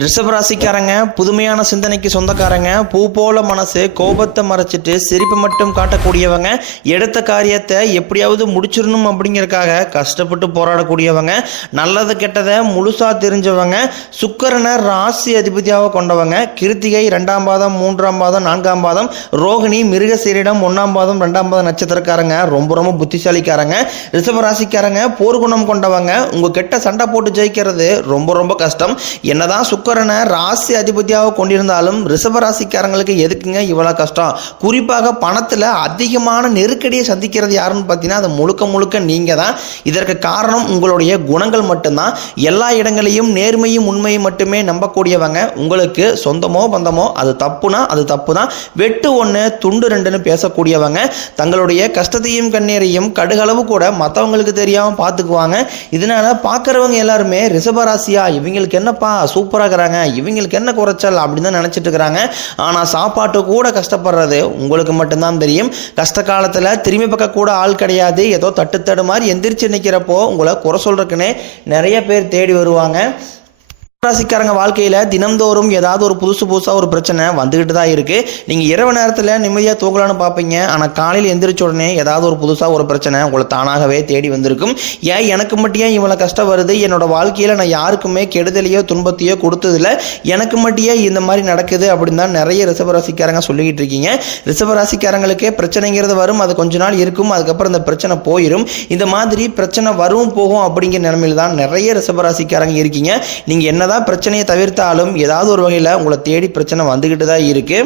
ரிஷபராசிக்காரங்க புதுமையான சிந்தனைக்கு சொந்தக்காரங்க, பூ போல மனசு, கோபத்தை மறைச்சிட்டு சிரிப்பு மட்டும் காட்டக்கூடியவங்க, எடுத்த காரியத்தை எப்படியாவது முடிச்சிடணும் அப்படிங்கிறதுக்காக கஷ்டப்பட்டு போராடக்கூடியவங்க, நல்லது கெட்டதை முழுசா தெரிஞ்சவங்க, சுக்கிரனை ராசி அதிபதியாக கொண்டவங்க, கிருத்திகை 2ஆம் பாதம் 3ஆம் பாதம் 4ஆம் பாதம், ரோகிணி மிருகசீரிடம் 1ஆம் பாதம் 2ஆம் பாதம் நட்சத்திரக்காரங்க, ரொம்ப புத்திசாலிக்காரங்க. ரிஷபராசிக்காரங்க போர்க்குணம் கொண்டவங்க, உங்க கெட்ட சண்டை போட்டு ஜெயிக்கிறது ரொம்ப கஷ்டம். என்னதான் சுக்கிரனை ராசி அதிபதியாக கொண்டிருந்தாலும் ரிஷபராசிக்காரங்களுக்கு எதுக்குங்க இவ்வளவு கஷ்டம்? குறிப்பாக பணத்தில் அதிகமான நெருக்கடியை சந்திக்கிறது யாருன்னு பார்த்தீங்கன்னா அது முழுக்க நீங்க தான். இதற்கு காரணம் உங்களுடைய குணங்கள் மட்டும்தான். எல்லா இடங்களையும் நேர்மையும் உண்மையும் மட்டுமே நம்பக்கூடியவங்க. உங்களுக்கு சொந்தமோ பந்தமோ அது தப்புனா அது தப்பு தான், வெட்டு ஒன்று துண்டு ரெண்டுன்னு பேசக்கூடியவங்க, தங்களுடைய கஷ்டத்தையும் கண்ணீரையும் கடுகளவு கூட மற்றவங்களுக்கு தெரியாமல் பார்த்துக்குவாங்க. இதனால பார்க்குறவங்க எல்லாருமே ரிஷபராசியா இவங்களுக்கு என்னப்பா சூப்பராக இருக்கிறாங்க, இவங்களுக்கு என்ன குறைச்சல் அப்படின்னு தான் நினச்சிட்டு இருக்கிறாங்க. ஆனால் சாப்பாட்டு கூட கஷ்டப்படுறது உங்களுக்கு மட்டும்தான் தெரியும். கஷ்ட காலத்தில் திரும்பி பக்கம் கூட ஆள் கிடையாது. ஏதோ தட்டு மாதிரி எந்திரிச்சு நிற்கிறப்போ உங்களை குறை சொல்றதுக்குன்னே நிறைய பேர் தேடி வருவாங்க. ராசிக்காரங்க வாழ்க்கையில் தினம்தோறும் ஏதாவது ஒரு புதுசாக ஒரு பிரச்சனை வந்துக்கிட்டு தான் இருக்குது. நீங்கள் இரவு நேரத்தில் நிம்மதியாக தூங்கலான்னு பார்ப்பீங்க, ஆனால் காலையில் எந்திரிச்ச உடனே ஏதாவது ஒரு புதுசாக ஒரு பிரச்சனை உங்களை தானாகவே தேடி வந்திருக்கும். ஏன் எனக்கு மட்டும் ஏன் இவ்வளோ கஷ்டம் வருது, என்னோட வாழ்க்கையில் நான் யாருக்குமே கெடுதலையோ துன்பத்தையோ கொடுத்ததில்ல, எனக்கு மட்டும் இந்த மாதிரி நடக்குது அப்படின்னு தான் நிறைய ரிஷபராசிக்காரங்க சொல்லிக்கிட்டு இருக்கீங்க. ரிஷபராசிக்காரங்களுக்கே பிரச்சனைங்கிறது வரும், அது கொஞ்ச நாள் இருக்கும், அதுக்கப்புறம் இந்த பிரச்சனை போயிடும். இந்த மாதிரி பிரச்சனை வரும் போகும் அப்படிங்கிற நிலைமையில் தான் நிறைய ரிஷபராசிக்காரங்க இருக்கீங்க. நீங்கள் என்ன பிரச்சனையை தவிர்த்தாலும் ஏதாவது ஒரு வகையில் உங்களை தேடி பிரச்சனை வந்துகிட்டு தான் இருக்கு.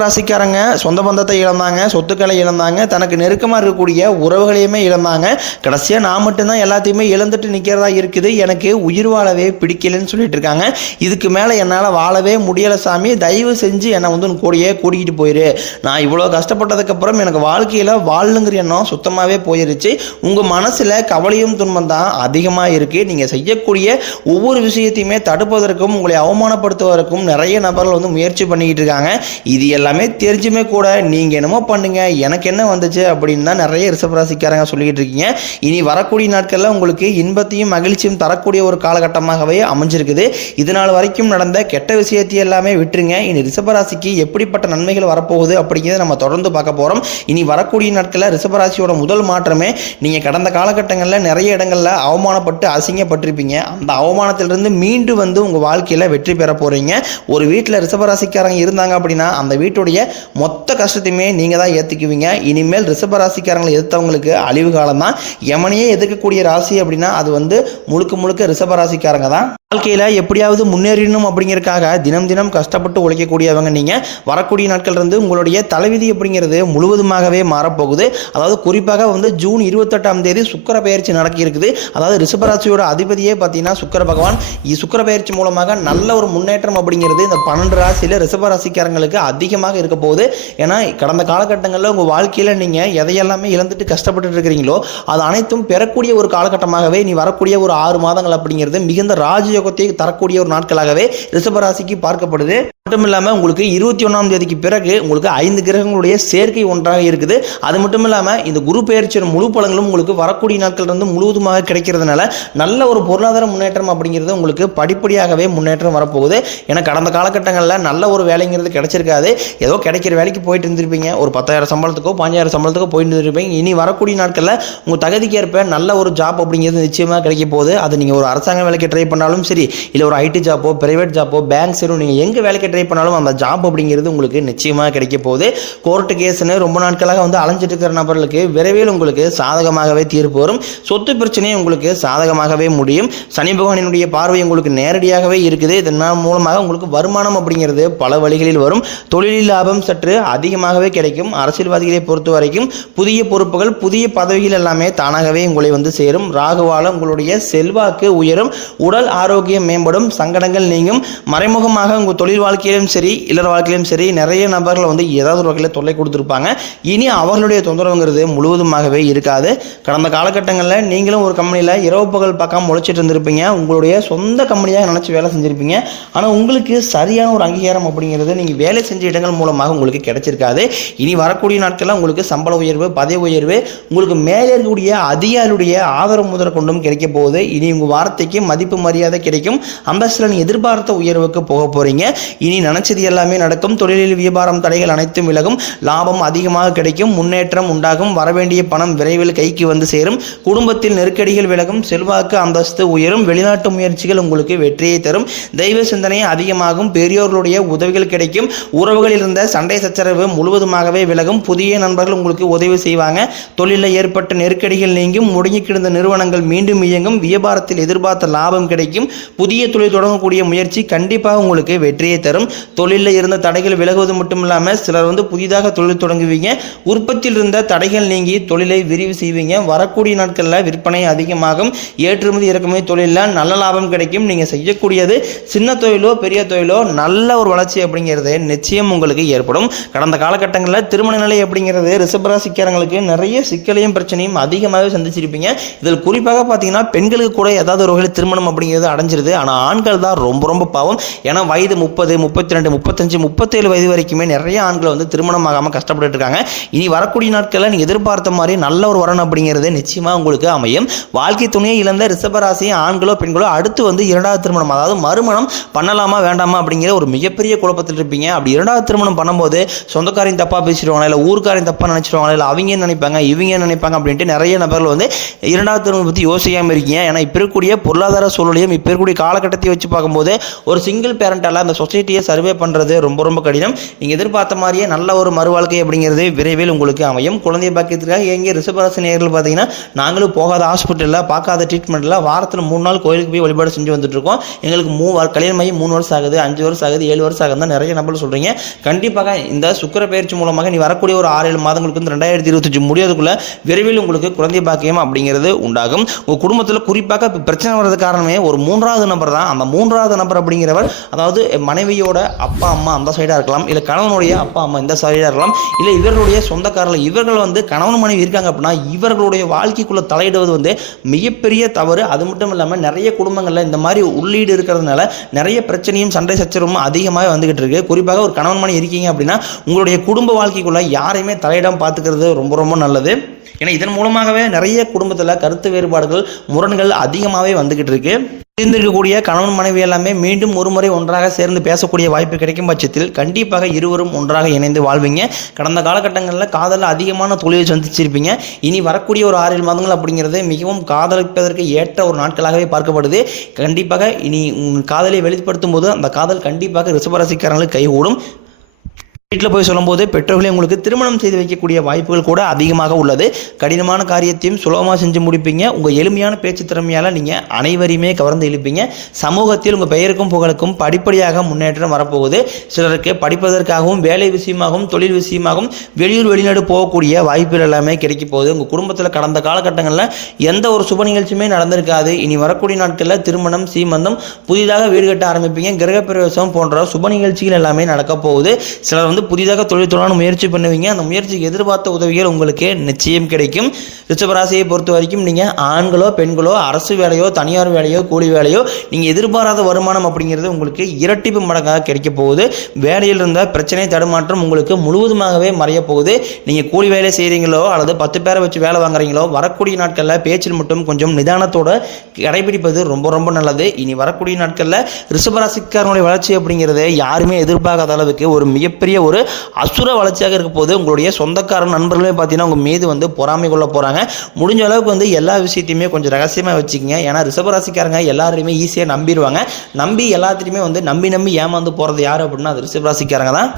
ராசிக்காரங்க சொந்த பந்தத்தை இழந்தாங்க, சொத்துக்களை இழந்தாங்க, தனக்கு நெருக்கமாக இருக்கக்கூடிய உறவுகளையுமே இழந்தாங்க. கடைசியாக நான் மட்டும்தான் எல்லாத்தையுமே இழந்துட்டு நிற்கிறதா இருக்குது, எனக்கு உயிர் வாழவே பிடிக்கலன்னு சொல்லிட்டு இருக்காங்க. இதுக்கு மேலே என்னால் வாழவே முடியலை சாமி, தயவு செஞ்சு என்னை வந்து கூடயே கூட்டிகிட்டு போயிரு, நான் இவ்வளோ கஷ்டப்பட்டதுக்கப்புறம் எனக்கு வாழ்க்கையில் வாழணுங்கிற எண்ணம் சுத்தமாகவே போயிருச்சு. உங்கள் மனசில் கவலையும் துன்பம் தான் அதிகமாக இருக்குது. நீங்கள் செய்யக்கூடிய ஒவ்வொரு விஷயத்தையுமே தடுப்பதற்கும் உங்களை அவமானப்படுத்துவதற்கும் நிறைய நபர்கள் வந்து முயற்சி பண்ணிக்கிட்டு இருக்காங்க. இது எல்லாமே தெரிஞ்சுமே கூட நீங்கள் என்னமோ பண்ணுங்க எனக்கு என்ன வந்துச்சு அப்படின்னு தான் நிறைய ரிஷபராசிக்காரங்க சொல்லிக்கிட்டு இருக்கீங்க. இனி வரக்கூடிய நாட்களில் உங்களுக்கு இன்பத்தையும் மகிழ்ச்சியும் தரக்கூடிய ஒரு காலகட்டமாகவே அமைஞ்சிருக்குது. இதனால் வரைக்கும் நடந்த கெட்ட விஷயத்தை எல்லாமே விட்டுருங்க. இனி ரிஷபராசிக்கு எப்படிப்பட்ட நன்மைகள் வரப்போகுது அப்படிங்கிறத நம்ம தொடர்ந்து பார்க்க போகிறோம். இனி வரக்கூடிய நாட்களில் ரிஷபராசியோட முதல் மாற்றமே, நீங்கள் கடந்த காலகட்டங்களில் நிறைய இடங்களில் அவமானப்பட்டு அசிங்கப்பட்டிருப்பீங்க. அந்த அவமானத்திலிருந்து மீண்டு வந்து உங்கள் வாழ்க்கையில் வெற்றி பெற போகிறீங்க. ஒரு வீட்டில் ரிஷபராசிக்காரங்க இருந்தாங்க அப்படின்னா அந்த வீட்டுடைய மொத்த கஷ்டத்தையுமே நீங்க தான் ஏத்துக்குவீங்க. இனிமேல் ரிஷபராசிக்காரங்களை எதிர்த்தவங்களுக்கு அழிவு காலம் தான். யமனையே எதிர்க்கக்கூடிய ராசி அப்படின்னா அது வந்து முழுக்க ரிஷபராசிக்காரங்க தான். வாழ்க்கையில எப்படியாவது முன்னேறணும் அப்படிங்கிறதுக்காக தினம் கஷ்டப்பட்டு உழைக்கக்கூடியவங்க நீங்க. வரக்கூடிய நாட்கள் இருந்து உங்களுடைய தலைவிதி அப்படிங்கிறது முழுவதுமாகவே மாறப்போகுது. அதாவது குறிப்பாக வந்து ஜூன் 28ஆம் தேதி சுக்கிர பெயர்ச்சி நடக்க இருக்குது. அதாவது ரிஷபராசியோட அதிபதியே பார்த்தீங்கன்னா சுக்கிர பகவான். சுக்கிர பெயர்ச்சி மூலமாக நல்ல ஒரு முன்னேற்றம் அப்படிங்கிறது இந்த 12 ராசியில ரிஷபராசிக்காரங்களுக்கு அதிகமாக இருக்க போகுது. ஏன்னா கடந்த காலகட்டங்களில் உங்கள் வாழ்க்கையில் நீங்கள் எதையெல்லாமே இழந்துட்டு கஷ்டப்பட்டு இருக்கிறீங்களோ அது அனைத்தும் பெறக்கூடிய ஒரு காலகட்டமாகவே நீ வரக்கூடிய ஒரு 6 மாதங்கள் அப்படிங்கிறது மிகுந்த ராஜயோகத்தை தரக்கூடிய ஒரு நாட்களாகவே ரிஷபராசிக்கு பார்க்கப்படுது. மட்டும் இல்லாமல் உங்களுக்கு 21ஆம் தேதிக்கு பிறகு உங்களுக்கு 5 கிரகங்களுடைய சேர்க்கை ஒன்றாக இருக்குது. அது மட்டும் இல்லாமல் இந்த குரு பெயர்ச்சியோட முழு பலன்களும் உங்களுக்கு வரக்கூடிய நாட்கள் இருந்து முழுவதுமாக கிடைக்கிறதுனால நல்ல ஒரு பொருளாதார முன்னேற்றம் அப்படிங்கிறது உங்களுக்கு படிப்படியாகவே முன்னேற்றம் வரப்போகுது. ஏன்னா கடந்த காலகட்டங்களில் நல்ல ஒரு வேலைங்கிறது கிடைச்சிருக்காது. ஏதோ கிடைக்கிற வேலைக்கு போயிட்டு இருந்திருப்பீங்க, ஒரு 10,000 சம்பளத்துக்கோ 5,000 சம்பளத்துக்கோ போயிட்டு இருந்திருப்பீங்க. இனி வரக்கூடிய நாட்களில் உங்கள் தகுதிக்கு ஏற்ப நல்ல ஒரு ஜாப் அப்படிங்கிறது நிச்சயமாக கிடைக்க போகுது. அது நீங்கள் ஒரு அரசாங்க வேலைக்கு ட்ரை பண்ணாலும் சரி, இல்லை ஒரு ஐடி ஜாப்போ பிரைவேட் ஜாப்போ பேங்க் சரி, நீங்கள் எங்கே வேலைக்கு ட்ரை பண்ணாலும் அந்த ஜாப் அப்படிங்கிறது உங்களுக்கு நிச்சயமாக கிடைக்க போகுது. கோர்ட்டு கேஸ்ன்னு ரொம்ப நாட்களாக வந்து அலைஞ்சிட்டு இருக்கிற நபர்களுக்கு விரைவில் உங்களுக்கு சாதகமாகவே தீர்ப்பு வரும். சொத்து பிரச்சனையும் உங்களுக்கு சாதகமாகவே முடியும். சனி பகவானினுடைய பார்வை உங்களுக்கு நேரடியாகவே இருக்குது. இதன் மூலமாக உங்களுக்கு வருமானம் அப்படிங்கிறது பல வழிகளில் வரும். தொழிலில் லாபம் சற்று அதிகமாகவே கிடைக்கும். அரசியல்வாதிகளை பொறுத்த வரைக்கும் புதிய பொறுப்புகள் புதிய பதவிகள் எல்லாமே தானாகவே உங்களை வந்து சேரும். ராகுவால உங்களுடைய செல்வாக்கு உயரும், உடல் ஆரோக்கியம் மேம்படும், சங்கடங்கள் நீங்கும். மறைமுகமாக உங்கள் தொழில் வாழ்க்கையிலும் சரி இல்லற வாழ்க்கையிலும் சரி நிறைய நபர்கள் வந்து ஏதாவது ஒரு வகையில் தொல்லை கொடுத்துருப்பாங்க. இனி அவர்களுடைய தொந்தரவுங்கிறது முழுவதுமாகவே இருக்காது. கடந்த காலகட்டங்களில் நீங்களும் ஒரு கம்பெனியில் இரவு பகல் பார்க்காம உழைச்சிட்டு இருந்திருப்பீங்க. உங்களுடைய சொந்த கம்பெனியாக நினச்சி வேலை செஞ்சுருப்பீங்க. ஆனால் உங்களுக்கு சரியான ஒரு அங்கீகாரம் அப்படிங்கிறது நீங்கள் வேலை செஞ்ச இடங்கள் பிரச்சனைகள் மூலமாக உங்களுக்கு கிடைச்சிருக்காது. இனி வரக்கூடிய நாட்கள்ல உங்களுக்கு சம்பள உயர்வு, பதவி உயர்வு, உங்களுக்கு மேலே இருக்கக்கூடிய அதிகாரியுடைய ஆதரவு முதல் கொண்டும் கிடைக்க போகுது. இனி உங்க வார்த்தைக்கு மதிப்பு மரியாதை கிடைக்கும். அந்தஸ்துல நீ எதிர்பார்த்த உயர்வுக்கு போக போறீங்க. இனி நினைச்சது எல்லாமே நடக்கும். தொழிலில் வியாபாரம் தடைகள் அனைத்தும் விலகும். லாபம் அதிகமாக கிடைக்கும். முன்னேற்றம் உண்டாகும். வரவேண்டிய பணம் விரைவில் கைக்கு வந்து சேரும். குடும்பத்தில் நெருக்கடிகள் விலகும். செல்வாக்கு அந்தஸ்து உயரும். வெளிநாட்டு முயற்சிகள் உங்களுக்கு வெற்றியை தரும். தெய்வ சிந்தனை அதிகமாகும். பெரியோர்களுடைய உதவிகள் கிடைக்கும். உறவுகளில் இருந்த சண்டை சச்சரவு முழுவதுமாகவே விலகும். புதிய நண்பர்கள் உங்களுக்கு உதவி செய்வாங்க. தொழிலில் ஏற்பட்ட நெருக்கடிகள் நீங்கும். முடங்கி கிடந்த நிறுவனங்கள் மீண்டும் இயங்கும். வியாபாரத்தில் எதிர்பார்த்த லாபம் கிடைக்கும். புதிய தொழில் தொடங்கக்கூடிய முயற்சி கண்டிப்பாக உங்களுக்கு வெற்றியை தரும். தொழிலில் இருந்த தடைகள் விலகுவது மட்டும் இல்லாமல் சிலர் புதிதாக தொழில் தொடங்குவீங்க. உற்பத்தியில் இருந்த தடைகள் நீங்கி தொழிலை விரிவு செய்வீங்க. வரக்கூடிய நாட்களில் விற்பனை அதிகமாகும். ஏற்றுமதி இறக்குமதி தொழிலில் நல்ல லாபம் கிடைக்கும். நீங்கள் செய்யக்கூடியது சின்ன தொழிலோ பெரிய தொழிலோ நல்ல ஒரு வளர்ச்சி அப்படிங்கிறது நிச்சயம் உங்களுக்கு ஏற்படும். கடந்த காலகட்டங்களில் திருமண நிலை அப்படிங்கிறது ரிஷபராசிக்காரங்களுக்கு நிறைய சிக்கலையும் பிரச்சனையும் அதிகமாகவே சந்திச்சிருப்பீங்க. இதில் குறிப்பாக பார்த்தீங்கன்னா பெண்களுக்கு கூட ஏதாவது ஒரு வகையில் திருமணம் அப்படிங்கிறது அடைஞ்சிருது. ஆனால் ஆண்கள் தான் ரொம்ப ரொம்ப பாவம். ஏன்னா வயது 30, 32, 35, 37 வயது வரைக்குமே நிறைய ஆண்கள் திருமணம் ஆகாமல் கஷ்டப்பட்டு இருக்காங்க. இனி வரக்கூடிய நாட்களில் நீங்கள் எதிர்பார்த்த மாதிரி நல்ல ஒரு வரன் அப்படிங்கிறது நிச்சயமாக உங்களுக்கு அமையும். வாழ்க்கை துணையை இழந்த ரிஷபராசி ஆண்களோ பெண்களோ அடுத்து இரண்டாவது திருமணம், அதாவது மறுமணம் பண்ணலாமா வேண்டாமா அப்படிங்கிற ஒரு மிகப்பெரிய குழப்பத்தில் இருப்பீங்க. அப்படி இரண்டாவது திருமணம் பண்ணும்போது சொந்தக்காரையும் தப்பா பேசிடுவாங்களா, இல்லை ஊருக்காரையும் தப்பா நினைச்சிருவாங்களா, இல்லை அவங்க நினைப்பாங்க இவங்க நினைப்பாங்க அப்படின்ட்டு நிறைய நபர்கள் இரண்டாவது திருமணம் பற்றி யோசிக்காமல் இருக்கீங்க. ஏன்னா இப்போ இருக்கக்கூடிய பொருளாதார சூழலையும் இப்போ இருக்கக்கூடிய காலகட்டத்தை வச்சு பார்க்கும்போது ஒரு சிங்கிள் பேரண்டால அந்த சொசைட்டியை சர்வே பண்ணுறது ரொம்ப ரொம்ப கடினம். நீங்கள் எதிர்பார்த்த மாதிரியே நல்ல ஒரு மறுவாழ்க்கை அப்படிங்கிறது விரைவில் உங்களுக்கு அமையும். குழந்தை பாக்கியத்துக்காக எங்கே ரிஷபராசி நேயர்கள் பார்த்தீங்கன்னா நாங்களும் போகாத ஹாஸ்பிட்டலில் பார்க்காத ட்ரீட்மெண்ட்டில் வாரத்தில் 3 நாள் கோயிலுக்கு போய் வழிபாடு செஞ்சு வந்துட்டு இருக்கோம். எங்களுக்கு கல்யாணம் ஆகி 3 வருஷம் ஆகுது, 5 வருஷம் ஆகுது, 7 வருஷம் ஆகுது தான் நிறைய நபர்கள் சொல்கிறீங்க. கண்டிப்பாக இந்த சுக்கிர பயிற்சி மூலமாக நீ வரக்கூடிய ஒரு 6-7 மாதங்களுக்கு 2025 முடியாதுக்குள்ள விரைவில் உங்களுக்கு குழந்தை பாக்கியம் அப்படிங்கிறது உண்டாகும். உங்கள் குடும்பத்தில் குறிப்பாக பிரச்சனை வர்றது காரணமே ஒரு 3வது நபர் தான். அந்த 3வது நபர் அப்படிங்கிறவர் அதாவது மனைவியோட அப்பா அம்மா அந்த சைடாக இருக்கலாம், இல்லை கணவனுடைய அப்பா அம்மா இந்த சைடாக இருக்கலாம், இல்லை இவர்களுடைய சொந்தக்காரர்கள். இவர்கள் கணவன் மனைவி இருக்காங்க அப்படின்னா இவர்களுடைய வாழ்க்கைக்குள்ள தலையிடுவது மிகப்பெரிய தவறு. அது மட்டும் இல்லாமல் நிறைய குடும்பங்களில் இந்த மாதிரி உள்ளீடு இருக்கிறதுனால நிறைய பிரச்சனையும் சண்டை சச்சரவும் அதிகமாக வந்துகிட்டு இருக்கு. குறிப்பாக ஒரு கணவன் மனைவி இருக்கீங்க அப்படின்னா உங்களுடைய குடும்ப வாழ்க்கைக்குள்ள யாரையுமே தலையிடாம பார்த்துக்கிறது ரொம்ப ரொம்ப நல்லது. ஏன்னா இதன் மூலமாகவே நிறைய குடும்பத்தில் கருத்து வேறுபாடுகள் முரண்கள் அதிகமாகவே வந்துகிட்டு இருக்கு. இருந்திருக்கக்கூடிய கணவன் மனைவி எல்லாமே மீண்டும் ஒரு முறை ஒன்றாக சேர்ந்து பேசக்கூடிய வாய்ப்பு கிடைக்கும் பட்சத்தில் கண்டிப்பாக இருவரும் ஒன்றாக இணைந்து வாழ்வீங்க. கடந்த காலகட்டங்களில் காதலில் அதிகமான தொழிலை சந்திச்சிருப்பீங்க. இனி வரக்கூடிய ஒரு 6-7 மாதங்கள் அப்படிங்கிறது மிகவும் காதலிப்பதற்கு ஏற்ற ஒரு நாட்களாகவே பார்க்கப்படுது. கண்டிப்பாக இனி உங்கள் காதலை வெளிப்படுத்தும் போது அந்த காதல் கண்டிப்பாக ரிஷபராசிக்காரங்களுக்கு கைகூடும். வீட்டில் போய் சொல்லும்போது பெற்றோர்களே உங்களுக்கு திருமணம் செய்து வைக்கக்கூடிய வாய்ப்புகள் கூட அதிகமாக உள்ளது. கடினமான காரியத்தையும் சுலபமாக செஞ்சு முடிப்பீங்க. உங்கள் எளிமையான பேச்சு திறமையால் நீங்கள் அனைவரையுமே கவர்ந்து இழுப்பீங்க. சமூகத்தில் உங்கள் பெயருக்கும் புகழுக்கும் படிப்படியாக முன்னேற்றம் வரப்போகுது. சிலருக்கு படிப்பதற்காகவும் வேலை விஷயமாகவும் தொழில் விஷயமாகவும் வெளியூர் வெளிநாடு போகக்கூடிய வாய்ப்புகள் எல்லாமே கிடைக்க போகுது. உங்கள் குடும்பத்தில் கடந்த காலகட்டங்களில் எந்த ஒரு சுப நிகழ்ச்சியுமே நடந்திருக்காது. இனி வரக்கூடிய நாட்களில் திருமணம், சீமந்தம், புதிதாக வீடு கட்ட ஆரம்பிப்பீங்க. கிரகப்பிரவேசம் போன்ற சுப நிகழ்ச்சிகள் எல்லாமே நடக்க போகுது. சிலர் புதிதாக தொழில் தொடங்க முயற்சி பண்ணுவீங்க. அந்த முயற்சிக்கு எதிர்பார்த்த உதவிகள் உங்களுக்கு நிச்சயம் கிடைக்கும். ரிஷபராசியை பொறுத்த வரைக்கும் நீங்கள் ஆண்களோ பெண்களோ அரசு வேலையோ தனியார் வேலையோ கூலி வேலையோ நீங்கள் எதிர்பாராத வருமானம் அப்படிங்கிறது உங்களுக்கு இரட்டிப்பு மடங்காக கிடைக்க போகுது. வேலையில் இருந்த பிரச்சனை தடுமாற்றம் உங்களுக்கு முழுவதுமாகவே மறைய போகுது. நீங்கள் கூலி வேலை செய்கிறீங்களோ அல்லது 10 பேரை வச்சு வேலை வாங்குறீங்களோ வரக்கூடிய நாட்களில் பேச்சில் மட்டும் கொஞ்சம் நிதானத்தோடு கடைபிடிப்பது ரொம்ப ரொம்ப நல்லது. இனி வரக்கூடிய நாட்களில் ரிஷபராசிக்காரனுடைய வளர்ச்சி அப்படிங்கிறது யாருமே எதிர்பார்க்காத அளவுக்கு ஒரு மிகப்பெரிய ஒரு அசுர வளர்ச்சியாக இருக்க போது. உங்களுடைய சொந்தக்காரன் நண்பர்களே பார்த்தீங்கன்னா உங்க மீது பொறாமை கொள்ள போறாங்க. முடிஞ்ச அளவுக்கு எல்லா விஷயத்தையுமே கொஞ்சம் ரகசியமா வச்சுக்கங்க. ஏன்னா ரிஷபராசிக்காரங்க எல்லாரையுமே ஈஸியாக நம்பிடுவாங்க. நம்பி எல்லாத்தையுமே நம்பி ஏமாந்து போறது யாரு அப்படின்னா அது ரிஷபராசிக்காரங்க தான்.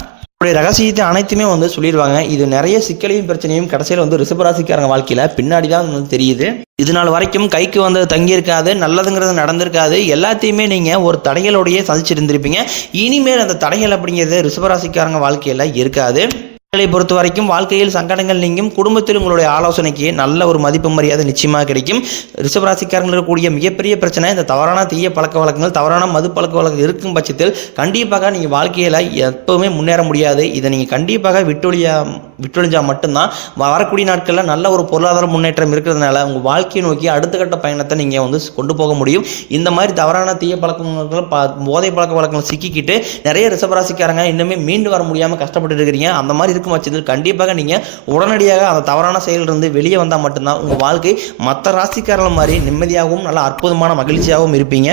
ரகசியத்தை அனைத்துமே சொல்லிடுவாங்க. இது நிறைய சிக்கலையும் பிரச்சனையும் கடைசியில் ரிஷபராசிக்காரங்க வாழ்க்கையில பின்னாடி தான் தெரியுது. இது நாள் வரைக்கும் கைக்கு தங்கியிருக்காது, நல்லதுங்கிறது நடந்திருக்காது. எல்லாத்தையுமே நீங்க ஒரு தடைகளோடையே சந்திச்சிருந்திருப்பீங்க. இனிமேல் அந்த தடைகள் அப்படிங்கிறது ரிஷபராசிக்காரங்க வாழ்க்கையில இருக்காது. பொறுத்த வரைக்கும் வாழ்க்கையில் சங்கடங்கள் நீங்கும், குடும்பத்தில் உங்களுடைய ஆலோசனைக்கு நல்ல ஒரு மதிப்பு மரியாதை நிச்சயமாக கிடைக்கும். ரிஷபராசிக்காரர்கள் இருக்கக்கூடிய மிகப்பெரிய பிரச்சனை இந்த தவறான தீய பழக்க வழக்கங்கள், தவறான மது பழக்க வழக்கம் இருக்கும் பட்சத்தில் கண்டிப்பாக நீங்கள் வாழ்க்கையில் எப்பவுமே முன்னேற முடியாது. இதை நீங்கள் கண்டிப்பாக விட்டொழிஞ்சால் மட்டும்தான் வரக்கூடிய நாட்களில் நல்ல ஒரு பொருளாதார முன்னேற்றம் இருக்கிறதுனால உங்கள் வாழ்க்கையை நோக்கி அடுத்த கட்ட பயணத்தை நீங்கள் கொண்டு போக முடியும். இந்த மாதிரி தவறான தீய பழக்கங்கள், போதை பழக்க வழக்கங்கள் சிக்கிக்கிட்டு நிறைய ரிஷபராசிக்காரங்க இன்னுமே மீண்டு வர முடியாமல் கஷ்டப்பட்டு இருக்கிறீங்க. அந்த மாதிரி பட்சத்தில் கண்டிப்பாக நீங்க உடனடியாக அந்த தவறான செயலிலிருந்து வெளியே வந்தால் மட்டும்தான் உங்க வாழ்க்கை மற்ற ராசிக்காரர்கள் மாதிரி நிம்மதியாகவும் நல்ல அற்புதமான மகிழ்ச்சியாகவும் இருப்பீங்க.